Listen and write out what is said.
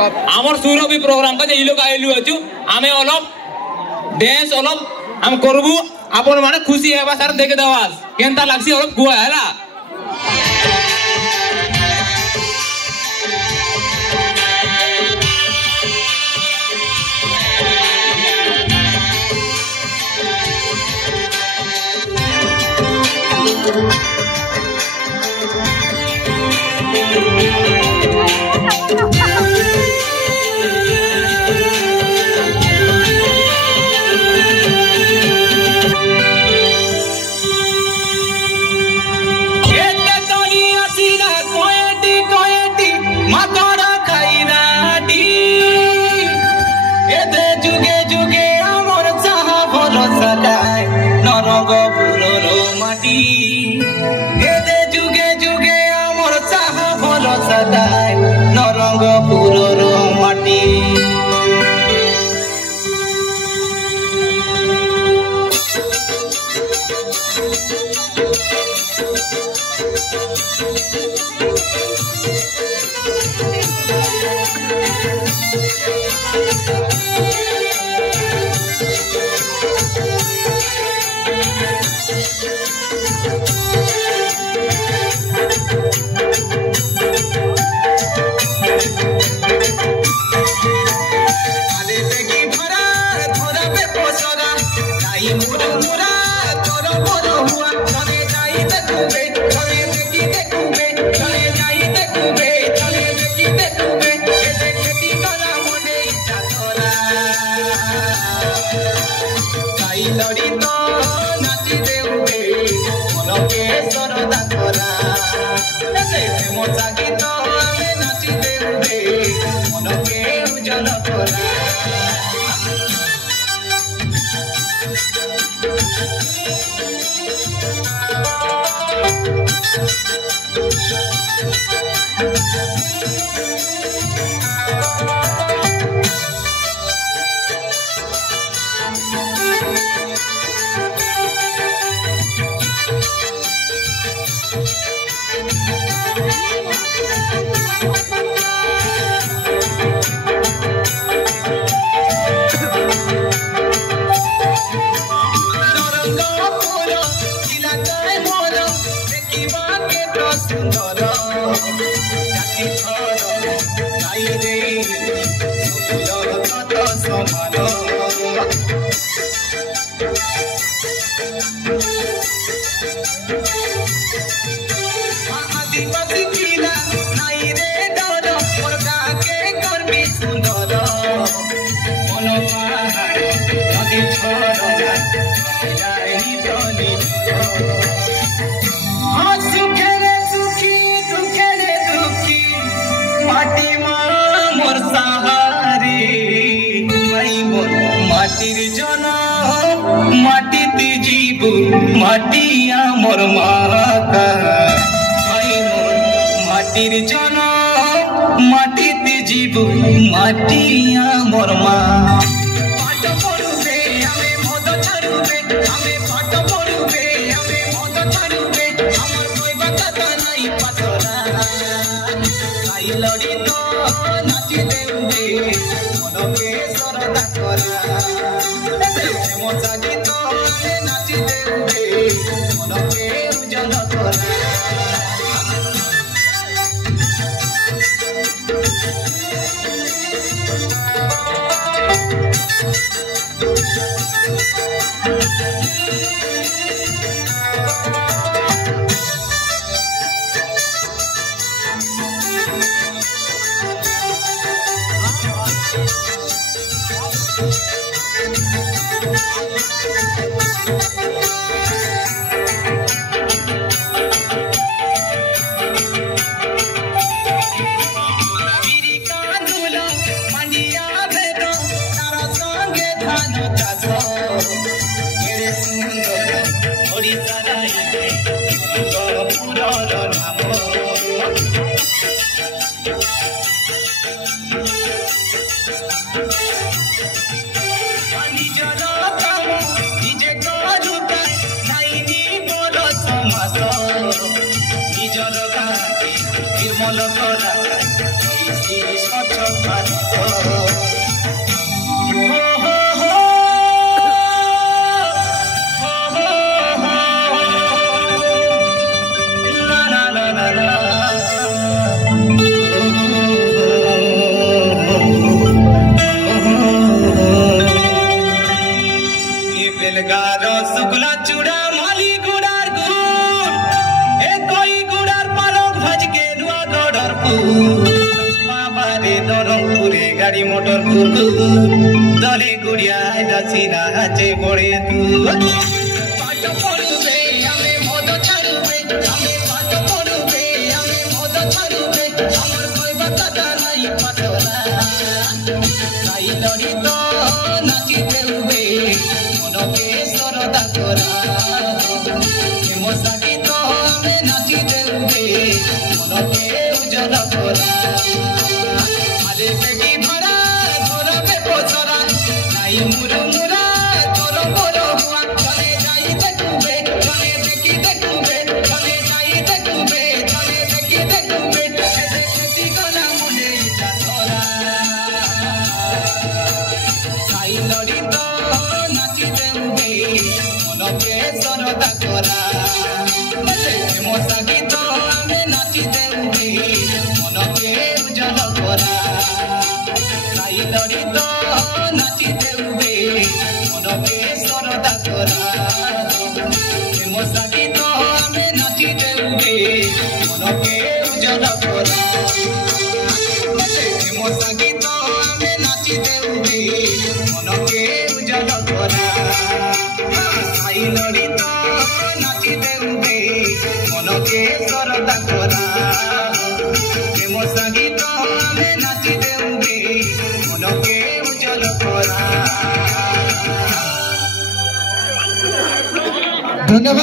आमर सुर भी प्रोग्राम का जे लोग आइलु अछु आमे अलप डांस अलप हम करबू आपन माने खुशी हेबा सर देख दवास केनता लागसी अलप गुआ हैला माटिया मोर माका माटिर जन माटिते जीव माटिया मोर मा पाठ पढ़ुबे आमे मद छाड़ुबे आमे पाठ पढ़ुबे आमे मद छाड़ुबे हमर कोइबा कथा नाही पासरा साई लड़ी तो नाची देउबे मनके सरदा करा मोसा गीत नाची देउबे मनके उजल करा আজি স্বচ্ছ ভারত শুক্লা চূড়া মালি গুড়ার গুড় এ কই গুড়ার পালক ভাজকে নুয়া গড়র বাবারে দরমপুরে গাড়ি মোটর দলে গুড়িয়ায় নাচি নাচে পড়ে তু পাঠ পড়বে আমি মদ ছাড়বে আমি পাঠ পড়বে আমি মদ ছাড়বে আমার কইবা কথা নাই পাঠরা তাই লড়ি তো নাচি দেবে মনকে সরদা করা হেমো সাগীত আমি নাচি দেবে মনকে উজ্জ্বল করা আরে বেগি ভরা ধরবে পছরা নাই মুরু মুরা তোর বড় হুয়া চলে যাই দেখবে চলে দেখি দেখবে চলে যাই দেখবে চলে দেখি দেখবে দেখি গলা মনে ইচ্ছা তোরা সাই লড়ি তো নাচি দেবে মনকে সরদা করা হেমো সাগীত আমি নাচি দেবে মনকে উজ্জ্বল করা সাই লড়ি তো নাচি দেবে মনকে সরদা করা হেমো সাগীত আমি নাচি দেবে মনকে উজ্জ্বল করা হেমো সাগীত আমি নাচি দেবে মনকে উজ্জ্বল করা সাই লড়ি তো নাচি দেবে মনকে সরদা করা হেমো সাগীত আমি নাচি দেবে মনকে উজ্জ্বল করা। ধন্যবাদ।